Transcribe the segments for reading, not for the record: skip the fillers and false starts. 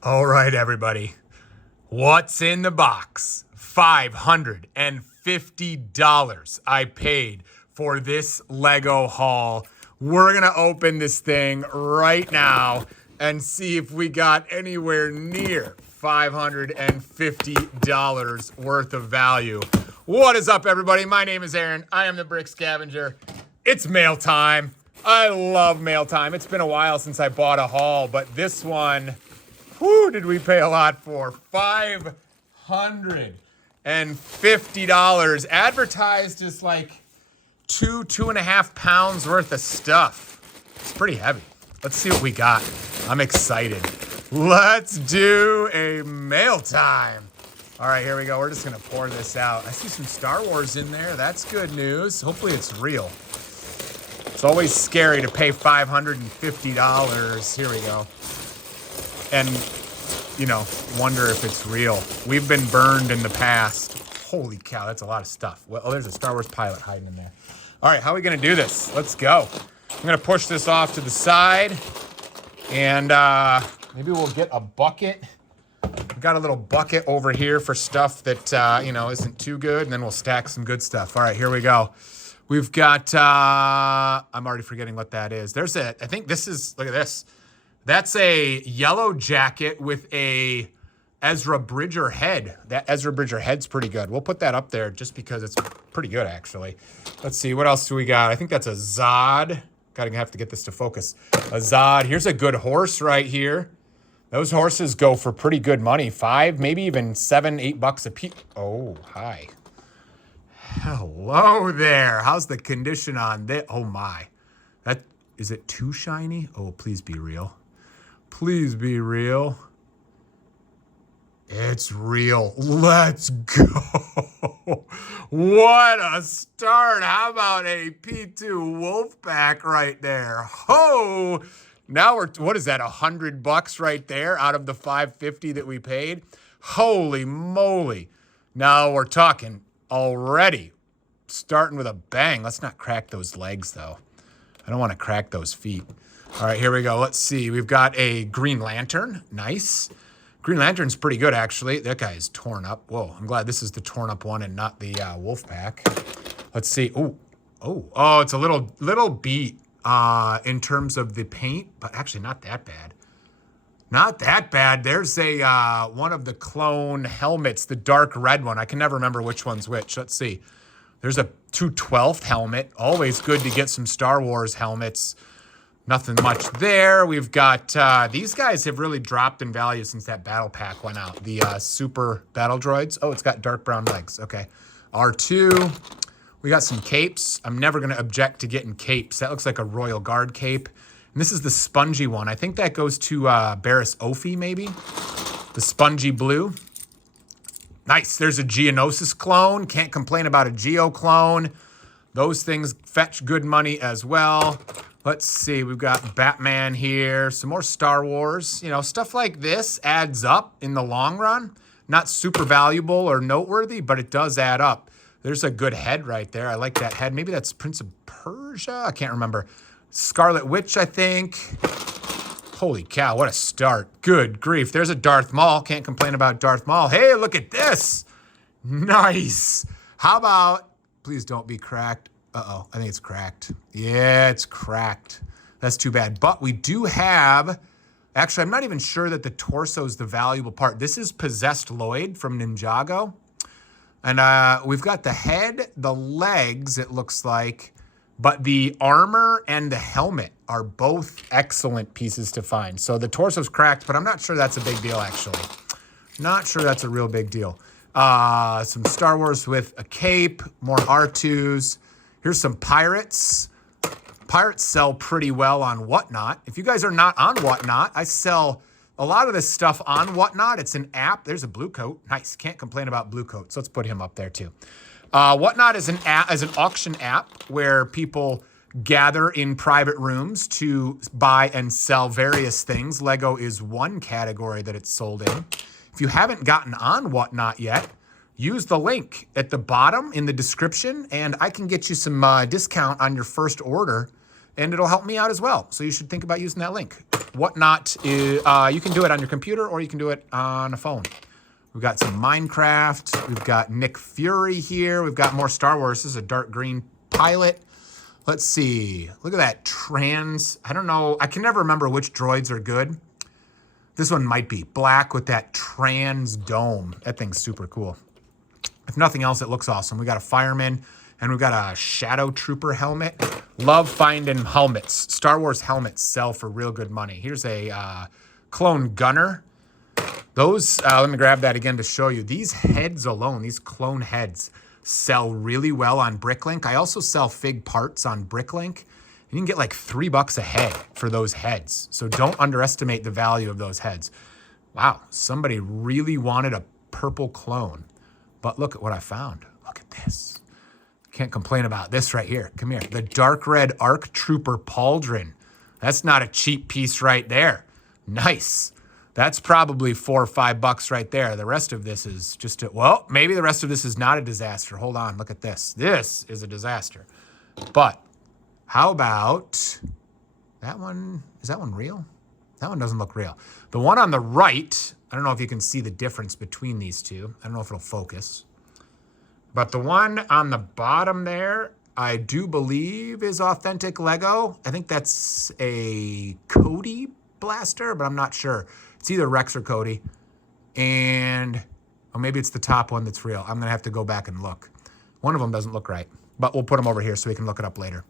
All right, everybody. What's in the box? $550 I paid for this Lego haul. We're going to open this thing right now and see if we got anywhere near $550 worth of value. What is up, everybody? My name is Aaron. I am the Brick Scavenger. It's mail time. I love mail time. It's been a while since I bought a haul, but this one, whoo, did we pay a lot for? $550. Advertised as like 2.5 pounds worth of stuff. It's pretty heavy. Let's see what we got. I'm excited. Let's do a mail time. All right, here we go. We're just gonna pour this out. I see some Star Wars in there. That's good news. Hopefully it's real. It's always scary to pay $550. Here we go. And, you know, wonder if it's real. We've been burned in the past. Holy cow, that's a lot of stuff. Well, oh, there's a Star Wars pilot hiding in there. All right, how are we gonna do this? Let's go. I'm gonna push this off to the side and maybe we'll get a bucket. We've got a little bucket over here for stuff that, you know, isn't too good, and then we'll stack some good stuff. All right, here we go. We've got, I'm already forgetting what that is. I think this is, look at this. That's a yellow jacket with a Ezra Bridger head. That Ezra Bridger head's pretty good. We'll put that up there just because it's pretty good, actually. Let's see, what else do we got? I think that's a Zod. Gotta have to get this to focus. A Zod. Here's a good horse right here. Those horses go for pretty good money. $5, maybe even $7, $8 a piece. Oh, hi. Hello there. How's the condition on this? Oh my. Is it too shiny? Oh, please be real. Please be real. It's real. Let's go. What a start. How about a P2 Wolfpack right there? Ho! Now what is that, $100 right there out of the $550 that we paid? Holy moly. Now we're talking already. Starting with a bang. Let's not crack those legs, though. I don't want to crack those feet. All right, here we go. Let's see. We've got a Green Lantern. Nice. Green Lantern's pretty good, actually. That guy is torn up. Whoa, I'm glad this is the torn up one and not the Wolfpack. Let's see. Oh, it's a little beat in terms of the paint, but actually not that bad. Not that bad. There's a one of the clone helmets, the dark red one. I can never remember which one's which. Let's see. There's a 212th helmet. Always good to get some Star Wars helmets. Nothing much there. We've got, these guys have really dropped in value since that battle pack went out. The super battle droids. Oh, it's got dark brown legs. Okay. R2. We got some capes. I'm never going to object to getting capes. That looks like a Royal Guard cape. And this is the spongy one. I think that goes to Barriss Offee, maybe. The spongy blue. Nice. There's a Geonosis clone. Can't complain about a Geo clone. Those things fetch good money as well. Let's see. We've got Batman here. Some more Star Wars. You know, stuff like this adds up in the long run. Not super valuable or noteworthy, but it does add up. There's a good head right there. I like that head. Maybe that's Prince of Persia. I can't remember. Scarlet Witch, I think. Holy cow, what a start. Good grief. There's a Darth Maul. Can't complain about Darth Maul. Hey, look at this. Nice. How about, please don't be cracked. Uh-oh, I think it's cracked. Yeah, it's cracked. That's too bad. But we do have, actually, I'm not even sure that the torso is the valuable part. This is Possessed Lloyd from Ninjago. And we've got the head, the legs, it looks like, but the armor and the helmet are both excellent pieces to find. So the torso's cracked, but I'm not sure that's a big deal, actually. Not sure that's a real big deal. Some Star Wars with a cape, more R2s. Here's some pirates. Pirates sell pretty well on Whatnot. If you guys are not on Whatnot, I sell a lot of this stuff on Whatnot. It's an app. There's a blue coat. Nice. Can't complain about blue coats. Let's put him up there too. Whatnot is an auction app where people gather in private rooms to buy and sell various things. Lego is one category that it's sold in. If you haven't gotten on Whatnot yet, use the link at the bottom in the description and I can get you some discount on your first order and it'll help me out as well. So you should think about using that link. Whatnot, you can do it on your computer or you can do it on a phone. We've got some Minecraft. We've got Nick Fury here. We've got more Star Wars. This is a dark green pilot. Let's see. Look at that trans. I don't know. I can never remember which droids are good. This one might be black with that trans dome. That thing's super cool. If nothing else, it looks awesome. We got a fireman and we've got a shadow trooper helmet. Love finding helmets. Star Wars helmets sell for real good money. Here's a clone gunner. Those, let me grab that again to show you. These heads alone, these clone heads, sell really well on Bricklink. I also sell fig parts on Bricklink. You can get like $3 a head for those heads. So don't underestimate the value of those heads. Wow, somebody really wanted a purple clone. But look at what I found. Look at this. Can't complain about this right here. Come here. The dark red ARC Trooper Pauldron. That's not a cheap piece right there. Nice. That's probably $4 or $5 right there. The rest of this is just well, maybe the rest of this is not a disaster. Hold on, look at this. This is a disaster. But how about that one? Is that one real? That one doesn't look real. The one on the right, I don't know if you can see the difference between these two. I don't know if it'll focus. But the one on the bottom there, I do believe is authentic Lego. I think that's a Cody blaster, but I'm not sure. It's either Rex or Cody. And, or maybe it's the top one that's real. I'm going to have to go back and look. One of them doesn't look right, but we'll put them over here so we can look it up later.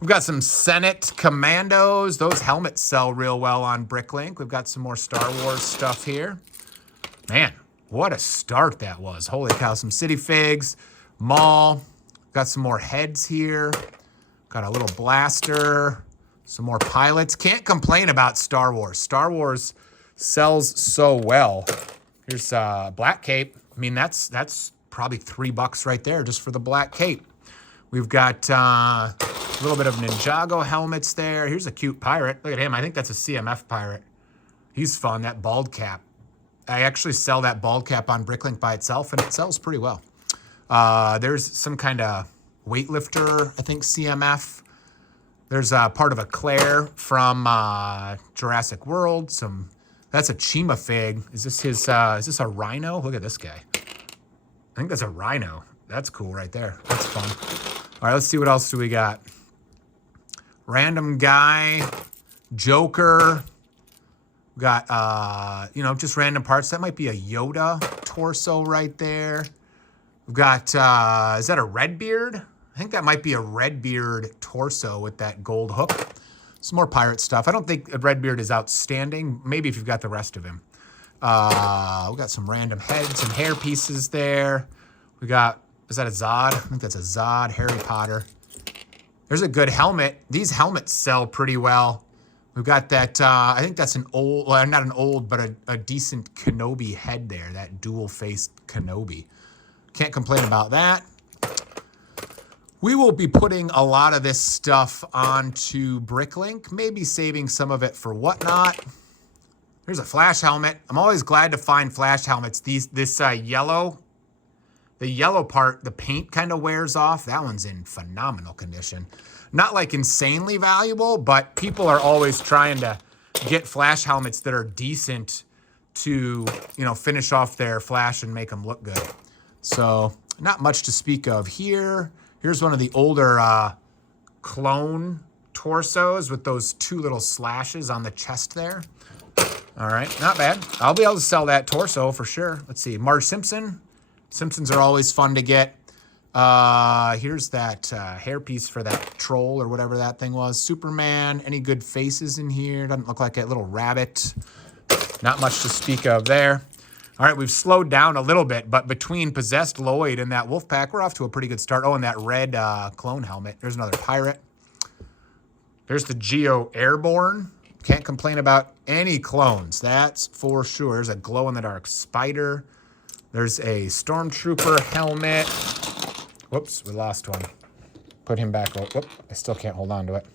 We've got some Senate Commandos. Those helmets sell real well on Bricklink. We've got some more Star Wars stuff here. Man, what a start that was. Holy cow, some City Figs, Maul. Got some more heads here. Got a little blaster. Some more pilots. Can't complain about Star Wars. Star Wars sells so well. Here's Black Cape. I mean, that's probably $3 right there just for the Black Cape. We've got a little bit of Ninjago helmets there. Here's a cute pirate. Look at him. I think that's a CMF pirate. He's fun, that bald cap. I actually sell that bald cap on Bricklink by itself, and it sells pretty well. There's some kind of weightlifter, I think CMF. There's a part of a Claire from Jurassic World. That's a Chima fig. Is this a rhino? Look at this guy. I think that's a rhino. That's cool right there. That's fun. All right, let's see what else do we got. Random guy, Joker. We got, just random parts. That might be a Yoda torso right there. We've got, is that a Redbeard? I think that might be a Redbeard torso with that gold hook. Some more pirate stuff. I don't think a Redbeard is outstanding. Maybe if you've got the rest of him. We got some random heads and hair pieces there. We got, is that a Zod? I think that's a Zod, Harry Potter. There's a good helmet. These helmets sell pretty well. We've got that, I think that's an old, well, not an old, but a decent Kenobi head there, that dual-faced Kenobi. Can't complain about that. We will be putting a lot of this stuff onto Bricklink, maybe saving some of it for Whatnot. There's a Flash helmet. I'm always glad to find Flash helmets. This yellow, the yellow part, the paint kind of wears off. That one's in phenomenal condition. Not like insanely valuable, but people are always trying to get Flash helmets that are decent to, finish off their Flash and make them look good. So not much to speak of here. Here's one of the older clone torsos with those two little slashes on the chest there. All right, not bad. I'll be able to sell that torso for sure. Let's see, Marge Simpson. Simpsons are always fun to get. Here's that hairpiece for that troll or whatever that thing was. Superman, any good faces in here? Doesn't look like a little rabbit. Not much to speak of there. All right, we've slowed down a little bit, but between Possessed Lloyd and that Wolfpack, we're off to a pretty good start. Oh, and that red clone helmet. There's another pirate. There's the Geo Airborne. Can't complain about any clones, that's for sure. There's a glow-in-the-dark spider. There's a Stormtrooper helmet. Whoops, we lost one. Put him back. Oh, whoop, I still can't hold on to it.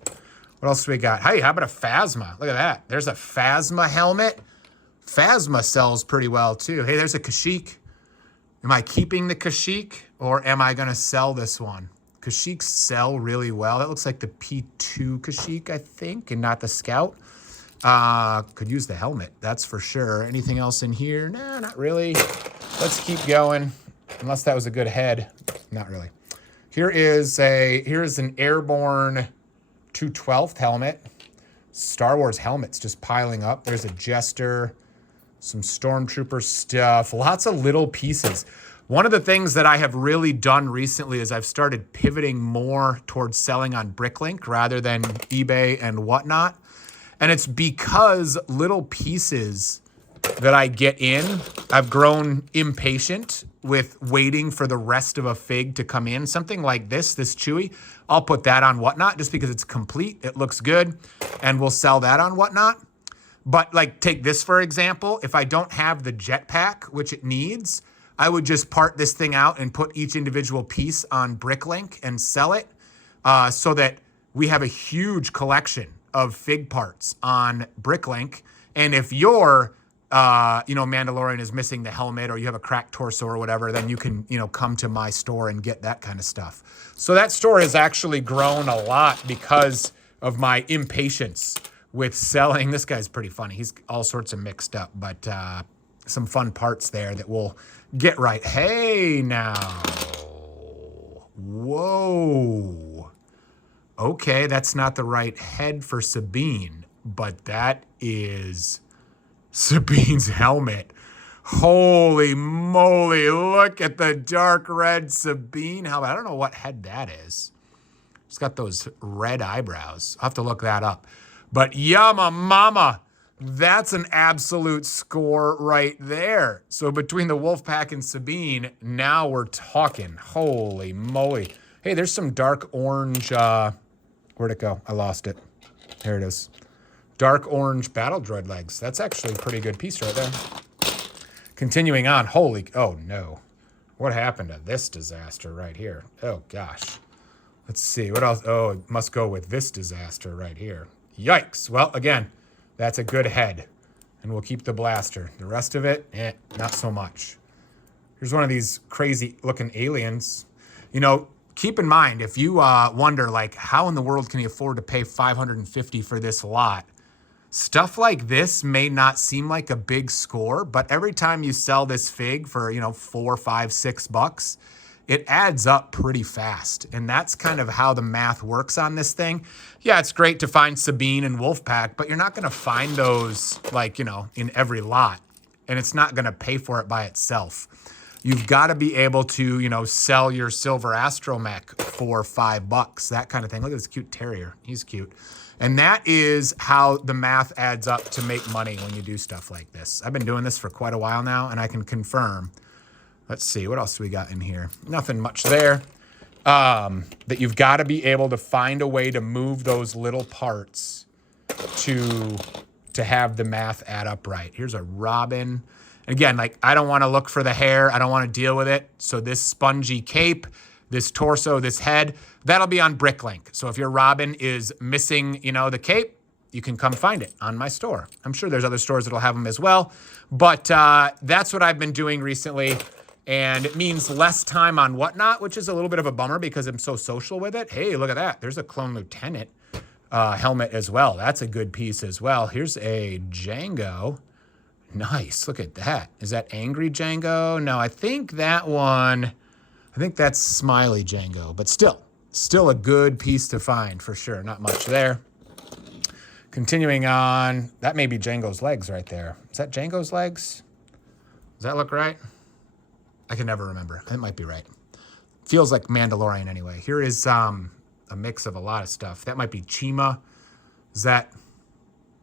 What else do we got? Hey, how about a Phasma? Look at that. There's a Phasma helmet. Phasma sells pretty well, too. Hey, there's a Kashyyyk. Am I keeping the Kashyyyk, or am I going to sell this one? Kashyyyks sell really well. That looks like the P2 Kashyyyk, I think, and not the Scout. Could use the helmet, that's for sure. Anything else in here? Nah, not really. Let's keep going. Unless that was a good head. Not really. Here is an Airborne 212th helmet. Star Wars helmets just piling up. There's a Jester, some Stormtrooper stuff, lots of little pieces. One of the things that I have really done recently is I've started pivoting more towards selling on Bricklink rather than eBay and whatnot. And it's because little pieces that I get in, I've grown impatient with waiting for the rest of a fig to come in. Something like this Chewy, I'll put that on Whatnot just because it's complete, it looks good, and we'll sell that on Whatnot. But like take this for example, if I don't have the jetpack, which it needs, I would just part this thing out and put each individual piece on Bricklink and sell it so that we have a huge collection of fig parts on Bricklink. And if your Mandalorian is missing the helmet or you have a cracked torso or whatever, then you can, come to my store and get that kind of stuff. So that store has actually grown a lot because of my impatience with selling. This guy's pretty funny. He's all sorts of mixed up, but some fun parts there that we'll get right. Hey, now. Whoa. Okay, that's not the right head for Sabine, but that is Sabine's helmet. Holy moly, look at the dark red Sabine helmet. I don't know what head that is. It's got those red eyebrows. I'll have to look that up. But yama mama, that's an absolute score right there. So between the Wolfpack and Sabine, now we're talking. Holy moly. Hey, there's some dark orange, where'd it go? I lost it. There it is. Dark orange battle droid legs. That's actually a pretty good piece right there. Continuing on, oh no. What happened to this disaster right here? Oh gosh. Let's see, what else? Oh, it must go with this disaster right here. Yikes. Well, again, that's a good head. And we'll keep the blaster. The rest of it, not so much. Here's one of these crazy looking aliens. Keep in mind, if you wonder, like, how in the world can you afford to pay $550 for this lot? Stuff like this may not seem like a big score, but every time you sell this fig for, $4, $5, $6, it adds up pretty fast. And that's kind of how the math works on this thing. Yeah, it's great to find Sabine and Wolfpack, but you're not going to find those, in every lot. And it's not going to pay for it by itself. You've got to be able to, sell your silver astromech for $5, that kind of thing. Look at this cute terrier. He's cute. And that is how the math adds up to make money when you do stuff like this. I've been doing this for quite a while now, and I can confirm. Let's see, what else do we got in here? Nothing much there. That you've got to be able to find a way to move those little parts to have the math add up right. Here's a Robin. Again, I don't want to look for the hair. I don't want to deal with it. So this spongy cape, this torso, this head, that'll be on Bricklink. So if your Robin is missing, the cape, you can come find it on my store. I'm sure there's other stores that'll have them as well. But that's what I've been doing recently. And it means less time on Whatnot, which is a little bit of a bummer because I'm so social with it. Hey, look at that. There's a Clone Lieutenant helmet as well. That's a good piece as well. Here's a Django. Nice. Look at that. Is that Angry Django? No, I think that's Smiley Django. But still a good piece to find for sure. Not much there. Continuing on. That may be Django's legs right there. Is that Django's legs? Does that look right? I can never remember. It might be right. Feels like Mandalorian anyway. Here is a mix of a lot of stuff. That might be Chima. Is that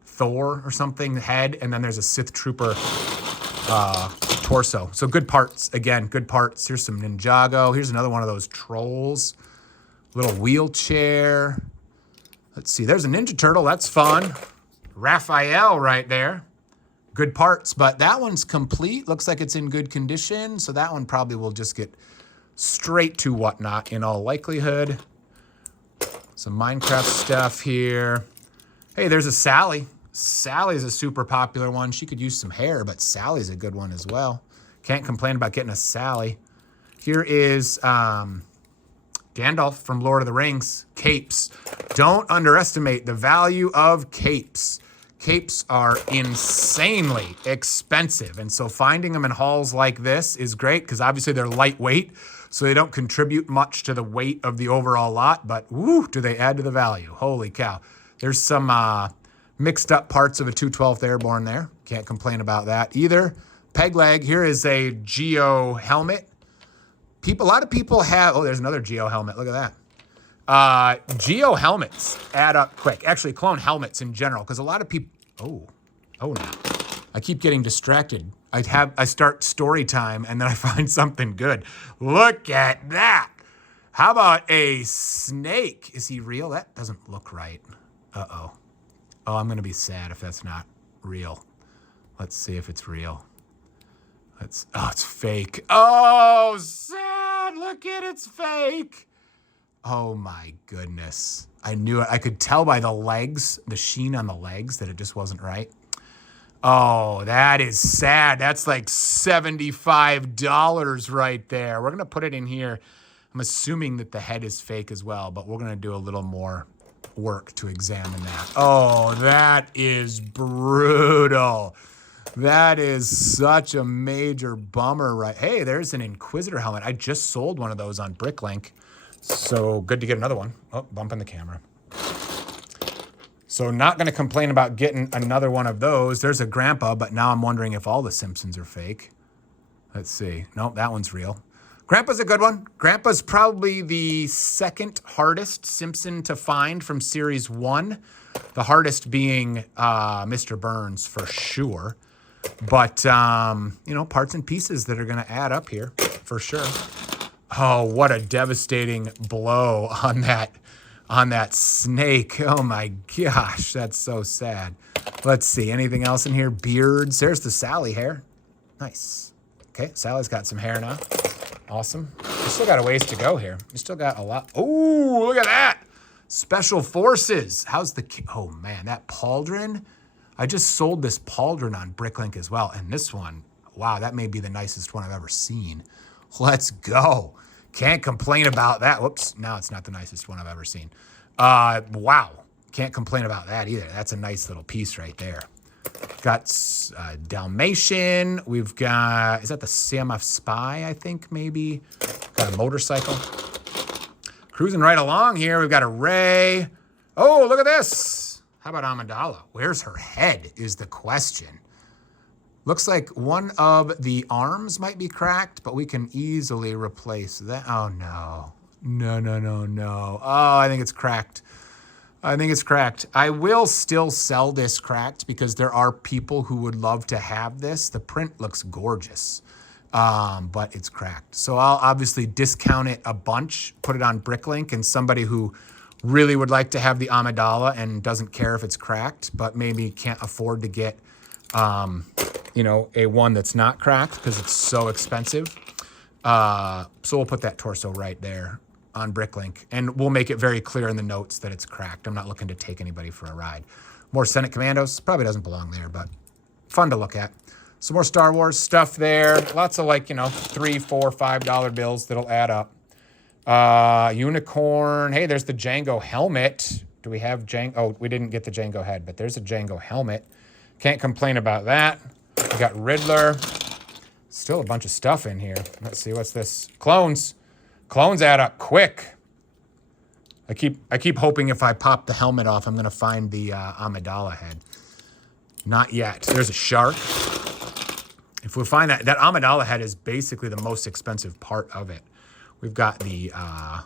Thor or something? Head. And then there's a Sith Trooper torso. So good parts. Again, good parts. Here's some Ninjago. Here's another one of those trolls. Little wheelchair. Let's see. There's a Ninja Turtle. That's fun. Raphael right there. Good parts, but that one's complete. Looks like it's in good condition. So that one probably will just get straight to Whatnot in all likelihood. Some Minecraft stuff here. Hey, there's a Sally. Sally's a super popular one. She could use some hair, but Sally's a good one as well. Can't complain about getting a Sally. Here is Gandalf from Lord of the Rings. Capes. Don't underestimate the value of capes. Capes are insanely expensive. And so finding them in hauls like this is great because obviously they're lightweight, so they don't contribute much to the weight of the overall lot, but woo, do they add to the value. Holy cow. There's some mixed up parts of a 212th Airborne there. Can't complain about that either. Peg leg. Here is a Geo helmet. A lot of people have, oh, there's another Geo helmet. Look at that. Geo helmets add up quick. Actually, clone helmets in general, because a lot of people, oh no. I keep getting distracted. I start story time and then I find something good. Look at that. How about a snake? Is he real? That doesn't look right. Uh-oh. Oh, I'm going to be sad if that's not real. Let's see if it's real. Oh, it's fake. Oh, sad. Look at it's fake. Oh my goodness. I knew it. I could tell by the legs, the sheen on the legs, that it just wasn't right. Oh, that is sad. That's like $75 right there. We're going to put it in here. I'm assuming that the head is fake as well, but we're going to do a little more work to examine that. Oh, that is brutal. That is such a major bummer, right? Hey, there's an Inquisitor helmet. I just sold one of those on Bricklink. So good to get another one. Oh, bumping the camera. So not going to complain about getting another one of those. There's a Grandpa, but now I'm wondering if all the Simpsons are fake. Let's see. Nope, that one's real. Grandpa's a good one. Grandpa's probably the second hardest Simpson to find from Series 1. The hardest being Mr. Burns for sure. But, you know, parts and pieces that are going to add up here for sure. Oh, what a devastating blow on that snake. Oh my gosh, that's so sad. Let's see, anything else in here? Beards. There's the Sally hair. Nice. Okay, Sally's got some hair now. Awesome. We still got a ways to go here. We still got a lot. Oh, look at that. Special Forces. How's the, oh man, that pauldron. I just sold this pauldron on Bricklink as well. And this one, wow, that may be the nicest one I've ever seen. Let's go. Can't complain about that. Whoops, now it's not the nicest one I've ever seen. Wow, can't complain about that either. That's a nice little piece right there. Got Dalmatian. We've got, is that the CMF Spy, I think, maybe? Got a motorcycle. Cruising right along here. We've got a Ray. Oh, look at this. How about Amidala? Where's her head is the question. Looks like one of the arms might be cracked, but we can easily replace that. Oh, no. No. Oh, I think it's cracked. I will still sell this cracked because there are people who would love to have this. The print looks gorgeous, but it's cracked. So I'll obviously discount it a bunch, put it on Bricklink, and somebody who really would like to have the Amidala and doesn't care if it's cracked, but maybe can't afford to get you know, a one that's not cracked because it's so expensive. So we'll put that torso right there on Bricklink, and we'll make it very clear in the notes that it's cracked. I'm not looking to take anybody for a ride. More Senate Commandos, probably doesn't belong there, but fun to look at. Some more Star Wars stuff there. Lots of like, you know, $3, $4, $5 bills that'll add up. Unicorn. Hey, there's the Django helmet. Do we have Django? Oh, we didn't get the Django head, but there's a Django helmet. Can't complain about that. We got Riddler. Still a bunch of stuff in here. Let's see, what's this? Clones. Clones add up quick. I keep hoping if I pop the helmet off, I'm going to find the Amidala head. Not yet. There's a shark. If we find that Amidala head is basically the most expensive part of it. We've got the, got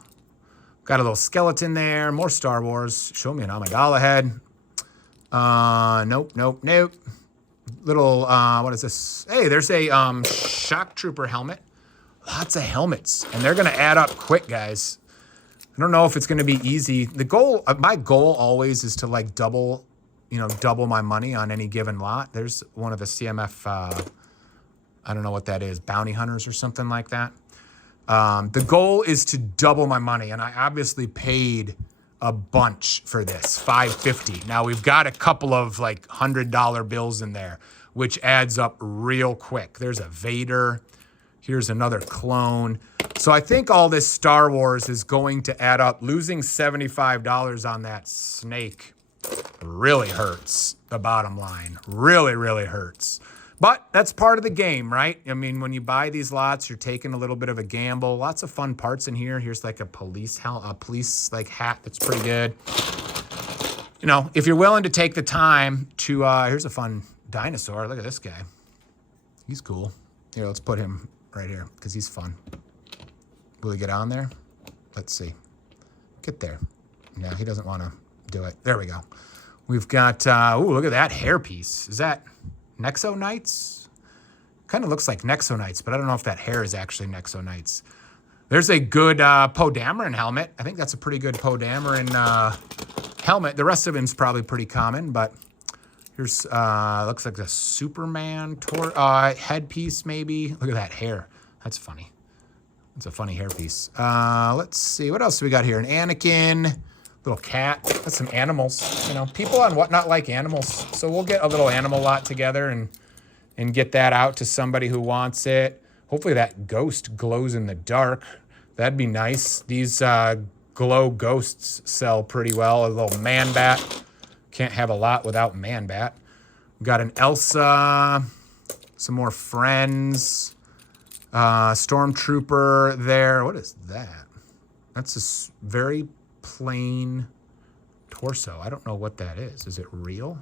a little skeleton there. More Star Wars. Show me an Amidala head. Nope. Little, what is this? Hey, there's a shock trooper helmet. Lots of helmets, and they're going to add up quick, guys. I don't know if it's going to be easy. The goal, my goal always is to like double my money on any given lot. There's one of the CMF, I don't know what that is, bounty hunters or something like that. The goal is to double my money, and I obviously paid a bunch for this, $5.50. Now we've got a couple of like $100 bills in there, which adds up real quick. There's a Vader. Here's another clone. So I think all this Star Wars is going to add up. Losing $75 on that snake really hurts the bottom line. Really, really hurts. But that's part of the game, right? I mean, when you buy these lots, you're taking a little bit of a gamble. Lots of fun parts in here. Here's like a police like hat that's pretty good. You know, if you're willing to take the time to, here's a fun dinosaur. Look at this guy. He's cool. Here, let's put him right here because he's fun. Will he get on there? Let's see. Get there. No, he doesn't want to do it. There we go. We've got, ooh, look at that hairpiece. Is that Nexo Knights? Kind of looks like Nexo Knights, but I don't know if that hair is actually Nexo Knights. There's a good Poe Dameron helmet. I think that's a pretty good Poe Dameron helmet. The rest of him's probably pretty common, but here's, looks like a Superman headpiece maybe. Look at that hair. That's funny. It's a funny hairpiece. Let's see. What else do we got here? An Anakin, little cat. That's some animals. You know, people on Whatnot like animals. So we'll get a little animal lot together and get that out to somebody who wants it. Hopefully that ghost glows in the dark. That'd be nice. These glow ghosts sell pretty well. A little man bat. Can't have a lot without man bat. We've got an Elsa. Some more friends. Stormtrooper there. What is that? That's a very plain torso. I don't know what that is. Is it real?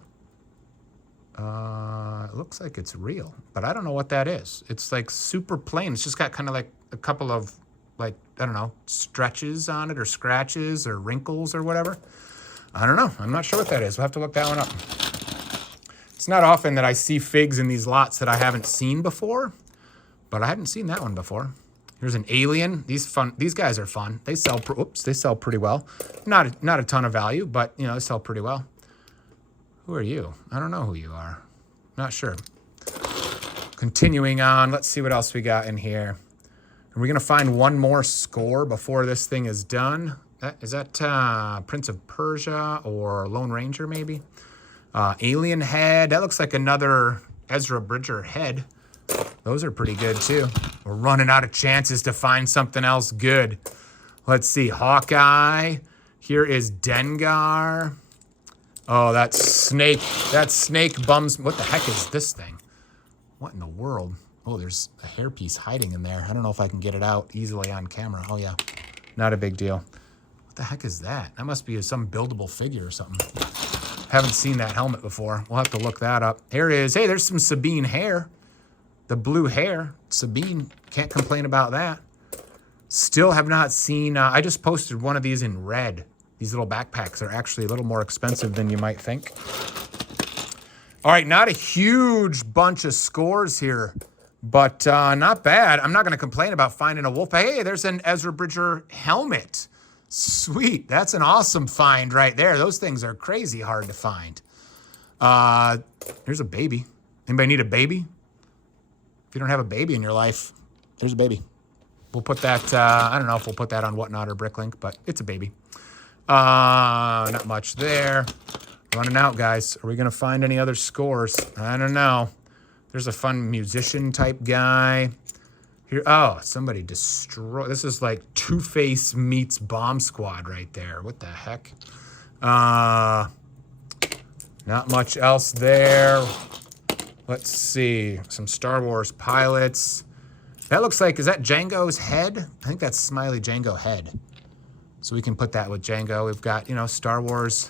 It looks like it's real, but I don't know what that is. It's like super plain. It's just got kind of like a couple of like, I don't know, stretches on it or scratches or wrinkles or whatever. I don't know. I'm not sure what that is. We'll have to look that one up. It's not often that I see figs in these lots that I haven't seen before. But I hadn't seen that one before. Here's an alien. These guys are fun. They sell. They sell pretty well. Not a ton of value, but you know they sell pretty well. Who are you? I don't know who you are. Not sure. Continuing on. Let's see what else we got in here. Are we gonna find one more score before this thing is done? Is that Prince of Persia or Lone Ranger maybe? Alien head. That looks like another Ezra Bridger head. Those are pretty good too. We're running out of chances to find something else good. Let's see, Hawkeye. Here is Dengar. Oh, that snake bums. What the heck is this thing? What in the world? Oh, there's a hairpiece hiding in there. I don't know if I can get it out easily on camera. Oh yeah, not a big deal. What the heck is that? That must be some buildable figure or something. Haven't seen that helmet before. We'll have to look that up. Here is, hey, there's some Sabine hair. The blue hair, Sabine, can't complain about that. Still have not seen, I just posted one of these in red. These little backpacks are actually a little more expensive than you might think. All right, not a huge bunch of scores here, but not bad. I'm not gonna complain about finding a wolf. Hey, there's an Ezra Bridger helmet. Sweet, that's an awesome find right there. Those things are crazy hard to find. Here's a baby. Anybody need a baby? If you don't have a baby in your life, there's a baby. We'll put that, I don't know if we'll put that on Whatnot or Bricklink, but it's a baby. Not much there. Running out, guys. Are we going to find any other scores? I don't know. There's a fun musician type guy. Here, oh, somebody destroyed. This is like Two-Face meets Bomb Squad right there. What the heck? Not much else there. Let's see, some Star Wars pilots. That looks like, is that Jango's head? I think that's Smiley Jango head. So we can put that with Jango. We've got, you know, Star Wars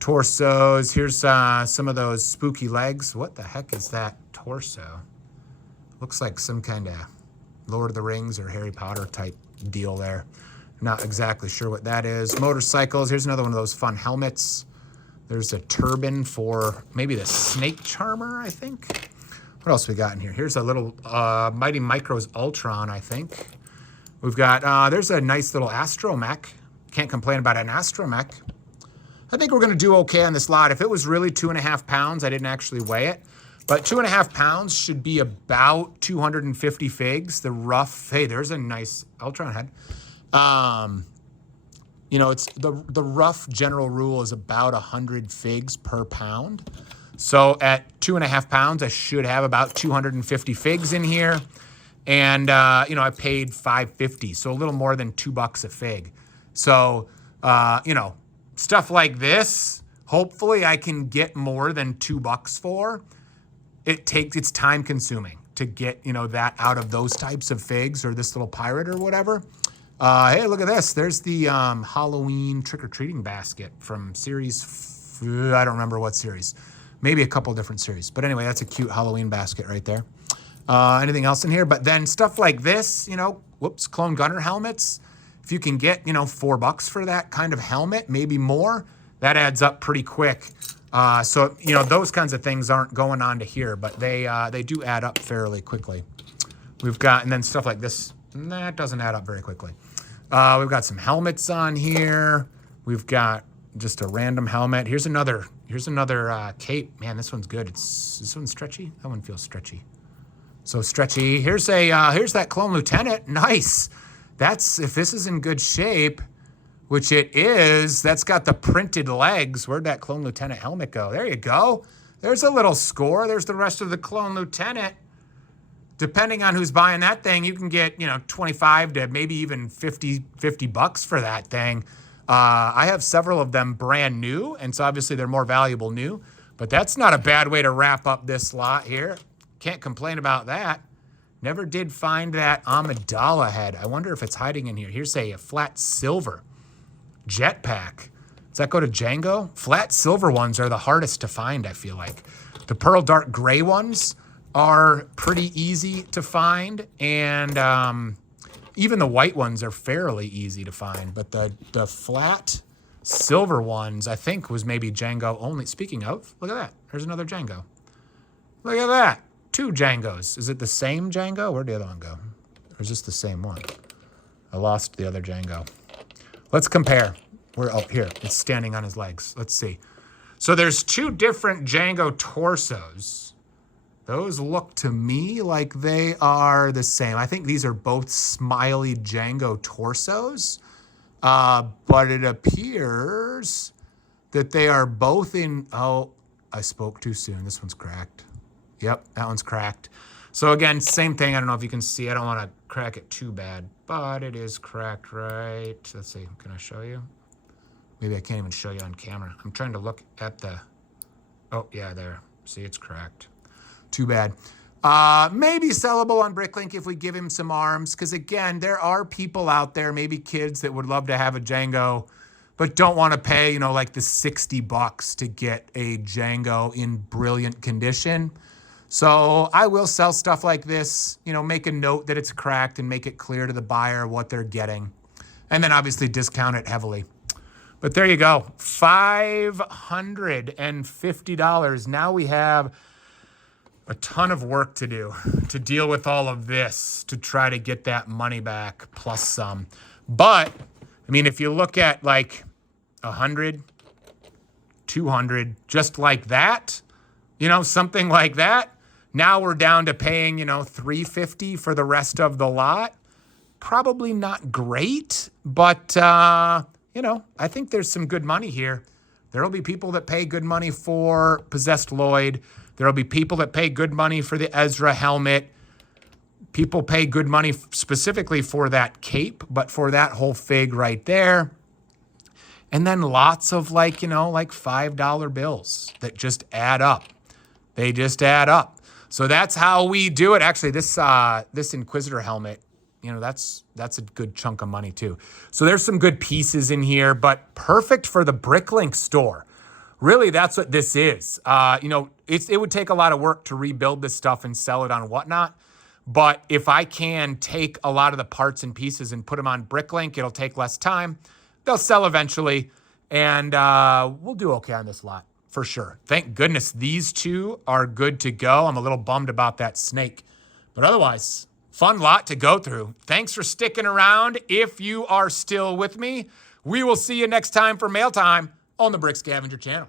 torsos. Here's some of those spooky legs. What the heck is that torso? Looks like some kind of Lord of the Rings or Harry Potter type deal there. Not exactly sure what that is. Motorcycles. Here's another one of those fun helmets. There's a turban for maybe the Snake Charmer, I think. What else we got in here? Here's a little Mighty Micros Ultron, I think. We've got, there's a nice little astromech. Can't complain about an astromech. I think we're gonna do okay on this lot. If it was really 2.5 pounds, I didn't actually weigh it, but 2.5 pounds should be about 250 figs. The rough, hey, there's a nice Ultron head. You know, it's the rough general rule is about 100 figs per pound. So at 2.5 pounds, I should have about 250 figs in here. And, you know, I paid $5.50, so a little more than $2 a fig. So, you know, stuff like this, hopefully I can get more than $2 for. It's time consuming to get, you know, that out of those types of figs or this little pirate or whatever. Hey, look at this. There's the Halloween trick-or-treating basket from series, I don't remember what series. Maybe a couple different series. But anyway, that's a cute Halloween basket right there. Anything else in here? But then stuff like this, you know, whoops, clone gunner helmets. If you can get, you know, $4 for that kind of helmet, maybe more, that adds up pretty quick. So, you know, those kinds of things aren't going on to here, but they do add up fairly quickly. We've got, and then stuff like this, that doesn't add up very quickly. We've got some helmets on here. We've got just a random helmet. Here's another cape. Man, this one's good. This one's stretchy. That one feels stretchy. So stretchy. Here's that clone lieutenant. Nice. That's, if this is in good shape, which it is, that's got the printed legs. Where'd that clone lieutenant helmet go? There you go. There's a little score. There's the rest of the clone lieutenant. Depending on who's buying that thing, you can get, you know, 25 to maybe even $50 for that thing. I have several of them brand new, and so obviously they're more valuable new, but that's not a bad way to wrap up this lot here. Can't complain about that. Never did find that Amidala head. I wonder if it's hiding in here. Here's a flat silver jetpack. Does that go to Django? Flat silver ones are the hardest to find, I feel like. The pearl dark gray ones are pretty easy to find, and even the white ones are fairly easy to find, but the flat silver ones, I think, was maybe Django only. Speaking of, look at that. There's another Django. Look at that. 2 Djangos. Is it the same Django? Where'd the other one go? Or is this the same one? I lost the other Django. Let's compare. We're up here. It's standing on his legs. Let's see. So there's 2 different Django torsos. Those look to me like they are the same. I think these are both smiley Django torsos. But it appears that they are both in... Oh, I spoke too soon. This one's cracked. Yep, that one's cracked. So again, same thing. I don't know if you can see. I don't want to crack it too bad, but it is cracked right. Let's see. Can I show you? Maybe I can't even show you on camera. I'm trying to look at the... Oh, yeah, there. See, it's cracked. Too bad. Maybe sellable on Bricklink if we give him some arms, because again, there are people out there, maybe kids that would love to have a Django, but don't want to pay, you know, like the $60 to get a Django in brilliant condition. So I will sell stuff like this, you know, make a note that it's cracked and make it clear to the buyer what they're getting. And then obviously discount it heavily. But there you go, $550. Now we have a ton of work to do to deal with all of this, to try to get that money back plus some. But, I mean, if you look at like 100, 200, just like that, you know, something like that, now we're down to paying, you know, $350 for the rest of the lot. Probably not great, but, you know, I think there's some good money here. There'll be people that pay good money for Possessed Lloyd. There'll be people that pay good money for the Ezra helmet. People pay good money specifically for that cape, but for that whole fig right there. And then lots of like, you know, like $5 bills that just add up. They just add up. So that's how we do it. Actually, this Inquisitor helmet, you know, that's a good chunk of money too. So there's some good pieces in here, but perfect for the Bricklink store. Really, that's what this is. You know, it would take a lot of work to rebuild this stuff and sell it on Whatnot. But if I can take a lot of the parts and pieces and put them on Bricklink, it'll take less time. They'll sell eventually, and we'll do okay on this lot for sure. Thank goodness these 2 are good to go. I'm a little bummed about that snake, but otherwise, fun lot to go through. Thanks for sticking around. If you are still with me, we will see you next time for Mail Time on the Brick Scavenger channel.